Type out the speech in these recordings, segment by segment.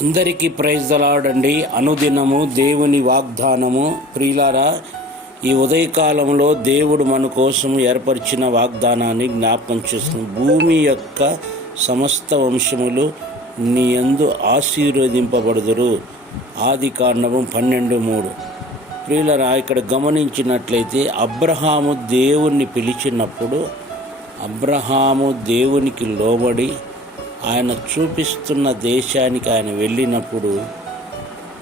అందరికీ ప్రైజ్ దలాడండి అనుదినము దేవుని వాగ్దానము. ప్రియులారా ఈ ఉదయకాలంలో దేవుడు మన కోసం ఏర్పరిచిన వాగ్దానాన్ని జ్ఞాపకం చేస్తుంది భూమి యొక్క సమస్త వంశములు నీ యందు ఆశీర్వదింపబడుదురు. ఆది కాండము పన్నెండు మూడు. ప్రియులరా ఇక్కడ గమనించినట్లయితే అబ్రహాము దేవుణ్ణి పిలిచినప్పుడు అబ్రహాము దేవునికి లోబడి ఆయన చూపిస్తున్న దేశానికి ఆయన వెళ్ళినప్పుడు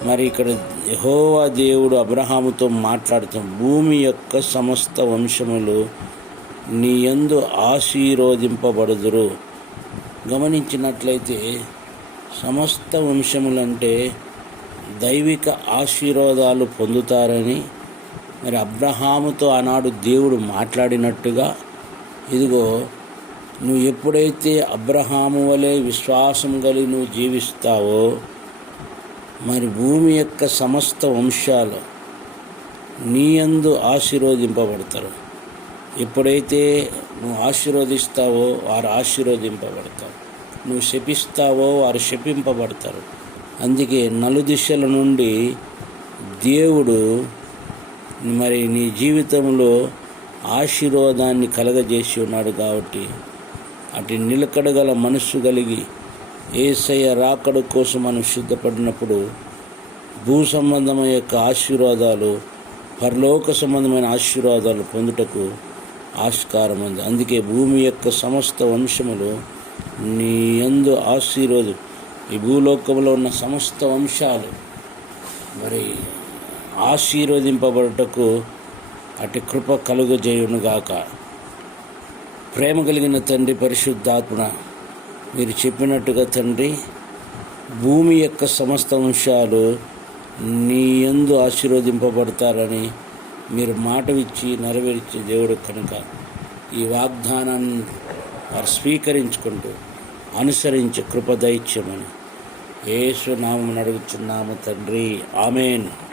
మరి ఇక్కడ యహోవా దేవుడు అబ్రహాముతో మాట్లాడుతూ భూమి యొక్క సమస్త వంశములు నీ యందు ఆశీర్వదింపబడుదురు. గమనించినట్లయితే సమస్త వంశములంటే దైవిక ఆశీర్వాదాలు పొందుతారని మరి అబ్రహాముతో ఆనాడు దేవుడు మాట్లాడినట్టుగా ఇదిగో నువ్వు ఎప్పుడైతే అబ్రహాము వలె విశ్వాసం కలిగి నువ్వు జీవిస్తావో మరి భూమి యొక్క సమస్త వంశాలు నీయందు ఆశీర్వదింపబడతారు. ఎప్పుడైతే నువ్వు ఆశీర్వదిస్తావో వారు ఆశీర్వదింపబడతారు. నువ్వు శపిస్తావో వారు శపింపబడతారు. అందుకే నలుదిశల నుండి దేవుడు మరి నీ జీవితంలో ఆశీర్వాదాన్ని కలగజేసి ఉన్నాడు కాబట్టి అటు నిలకడగల మనస్సు కలిగి ఏసయ్య రాకడ కోసం మనం సిద్ధపడినప్పుడు భూ సంబంధమైన యొక్క ఆశీర్వాదాలు పరలోక సంబంధమైన ఆశీర్వాదాలు పొందుటకు ఆస్కారం ఉంది అందుకే భూమి యొక్క సమస్త వంశములు నీ యందు ఆశీర్వాదు. ఈ భూలోకంలో ఉన్న సమస్త వంశాలు మరి ఆశీర్వదింపబడుటకు అటు కృప కలుగజేయునుగాక. ప్రేమ కలిగిన తండ్రి పరిశుద్ధాత్మ మీరు చెప్పినట్టుగా తండ్రి భూమి యొక్క సమస్త అంశాలు నీ ఎందు ఆశీర్వదింపబడతారని మీరు మాట ఇచ్చి నెరవేర్చే దేవుడు కనుక ఈ వాగ్దానాన్ని వారు స్వీకరించుకుంటూ అనుసరించే కృపదైత్యమని యేసు నామం అడుగుతున్నాము తండ్రి. ఆమెను.